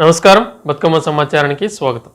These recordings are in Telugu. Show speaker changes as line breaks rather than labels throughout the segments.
నమస్కారం. బతుకమ్మ సమాచారానికి స్వాగతం.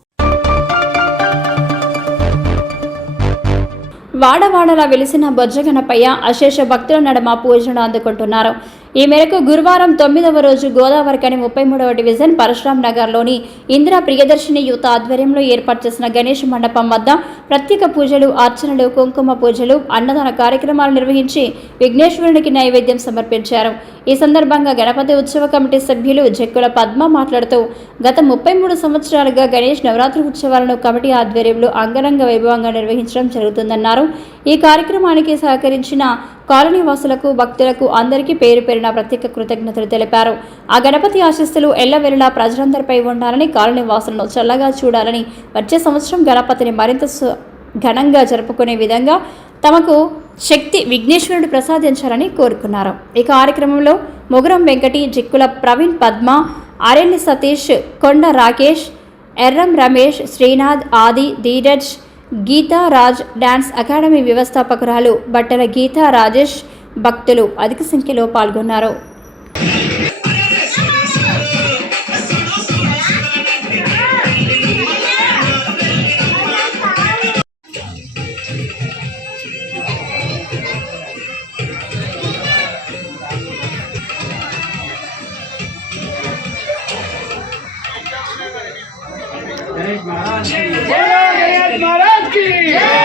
వాడవాడలా వెలిసిన బొజ్జగనపయ్య అశేష భక్తుల నడమ పూజను అందుకుంటున్నారు. ఈ మేరకు గురువారం తొమ్మిదవ రోజు గోదావరి కని ముప్పై మూడవ డివిజన్ పరశురాం నగర్లోని ఇందిరా ప్రియదర్శిని యువత ఆధ్వర్యంలో ఏర్పాటు చేసిన గణేష్ మండపం వద్ద ప్రత్యేక పూజలు అర్చనలు కుంకుమ పూజలు అన్నదాన కార్యక్రమాలు నిర్వహించి విఘ్నేశ్వరునికి నైవేద్యం సమర్పించారు. ఈ సందర్భంగా గణపతి ఉత్సవ కమిటీ సభ్యులు జక్కుల పద్మ మాట్లాడుతూ గత ముప్పై మూడు సంవత్సరాలుగా గణేష్ నవరాత్రి ఉత్సవాలను కమిటీ ఆధ్వర్యంలో అంగరంగ వైభవంగా నిర్వహించడం జరుగుతుందన్నారు. ఈ కార్యక్రమానికి సహకరించిన కాలనీ వాసులకు భక్తులకు అందరికీ పేరు పేరున ప్రత్యేక కృతజ్ఞతలు తెలిపారు. ఆ గణపతి ఆశస్సులు ఎల్లవెల్లా ప్రజలందరిపై ఉండాలని కాలనీ వాసులను చల్లగా చూడాలని వచ్చే సంవత్సరం గణపతిని మరింత సు- ఘనంగా జరుపుకునే విధంగా తమకు శక్తి విఘ్నేశ్వరుడు ప్రసాదించాలని కోరుకున్నారు. ఈ కార్యక్రమంలో Moguram Venkati Jikkula Praveen Padma R N Satish Konda Rakesh Erram Ramesh Srinath Adi Dheeraj Geetha Raj dance academy వ్యవస్థాపకురాలు బట్టల గీతా రాజేష్ భక్తులు అధిక సంఖ్యలో పాల్గొన్నారు.
Yeah.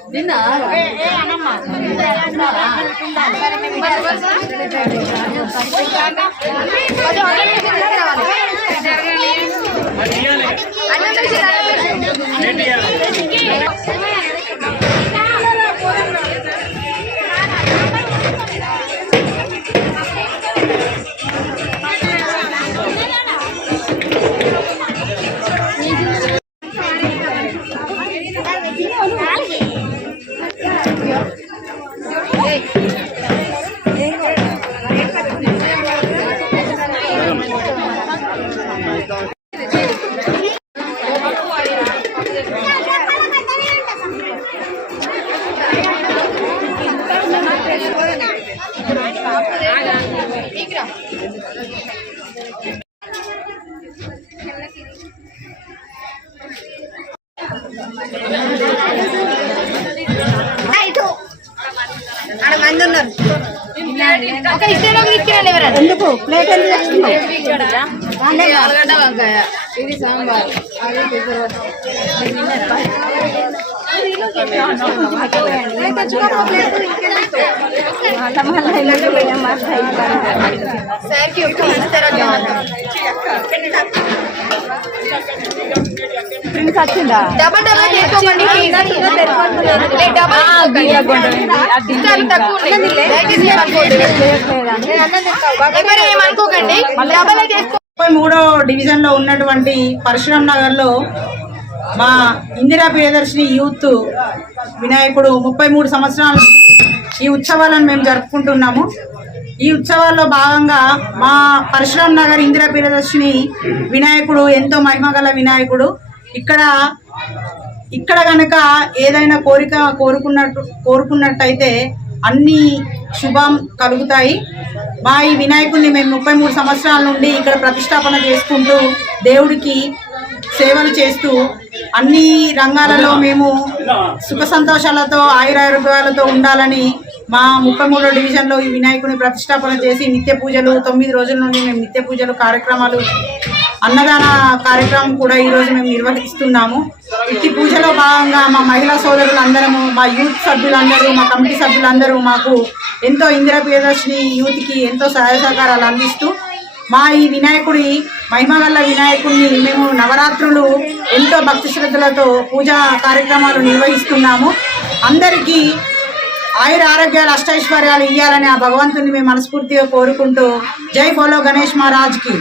ప్లేట్ ఎందుకు? తెచ్చుకున్నావు?
ఆలుగడ్డ వంకాయ. ఇది సాంబార్. అది పెసరట్టు మీరు తిన్నారా? సార్కి ఒక్క ఇస్తారా
ప్రిన్స్ వచ్చిందా
డబల్ వచ్చిందా డబల్ డబల్ చేసుకోండి
ముప్పై మూడో డివిజన్లో ఉన్నటువంటి పరశురామ్ నగర్లో మా ఇందిరా ప్రియదర్శిని యూత్ వినాయకుడు ముప్పై మూడు సంవత్సరాల ఈ ఉత్సవాలను మేము జరుపుకుంటున్నాము. ఈ ఉత్సవాల్లో భాగంగా మా పరశురామ్ నగర్ ఇందిరా ప్రియదర్శిని వినాయకుడు ఎంతో మహిమగల వినాయకుడు. ఇక్కడ ఇక్కడ కనుక ఏదైనా కోరిక కోరుకున్నట్టు కోరుకున్నట్టయితే అన్ని శుభం కలుగుతాయి. మా ఈ వినాయకుడిని మేము ముప్పై మూడు సంవత్సరాల నుండి ఇక్కడ ప్రతిష్టాపన చేసుకుంటూ దేవుడికి సేవలు చేస్తూ అన్ని రంగాలలో మేము సుఖ సంతోషాలతో ఆయురారోగ్యాలతో ఉండాలని మా ముప్పై మూడో డివిజన్లో ఈ వినాయకుని ప్రతిష్టాపన చేసి నిత్య పూజలు తొమ్మిది రోజుల నుండి మేము నిత్య పూజలు కార్యక్రమాలు అన్నదాన కార్యక్రమం కూడా ఈ రోజు మేము నిర్వహిస్తున్నాము. ఇట్టి పూజలో భాగంగా మా మహిళా సోదరులందరము మా యూత్ సభ్యులందరూ మా కమిటీ సభ్యులందరూ మాకు ఎంతో ఇందిరా ప్రియదర్శిని యూత్కి ఎంతో సహాయ సహకారాలు అందిస్తూ మా ఈ వినాయకుడి మహిమగల్ల వినాయకుడిని మేము నవరాత్రులు ఎంతో భక్తి శ్రద్ధలతో పూజా కార్యక్రమాలు నిర్వహిస్తున్నాము. అందరికీ ఆయుర ఆరోగ్యాలు అష్టైశ్వర్యాలు ఇవ్వాలని ఆ భగవంతుని మేము మనస్ఫూర్తిగా కోరుకుంటూ జై బోలో గణేష్ మహారాజ్కి.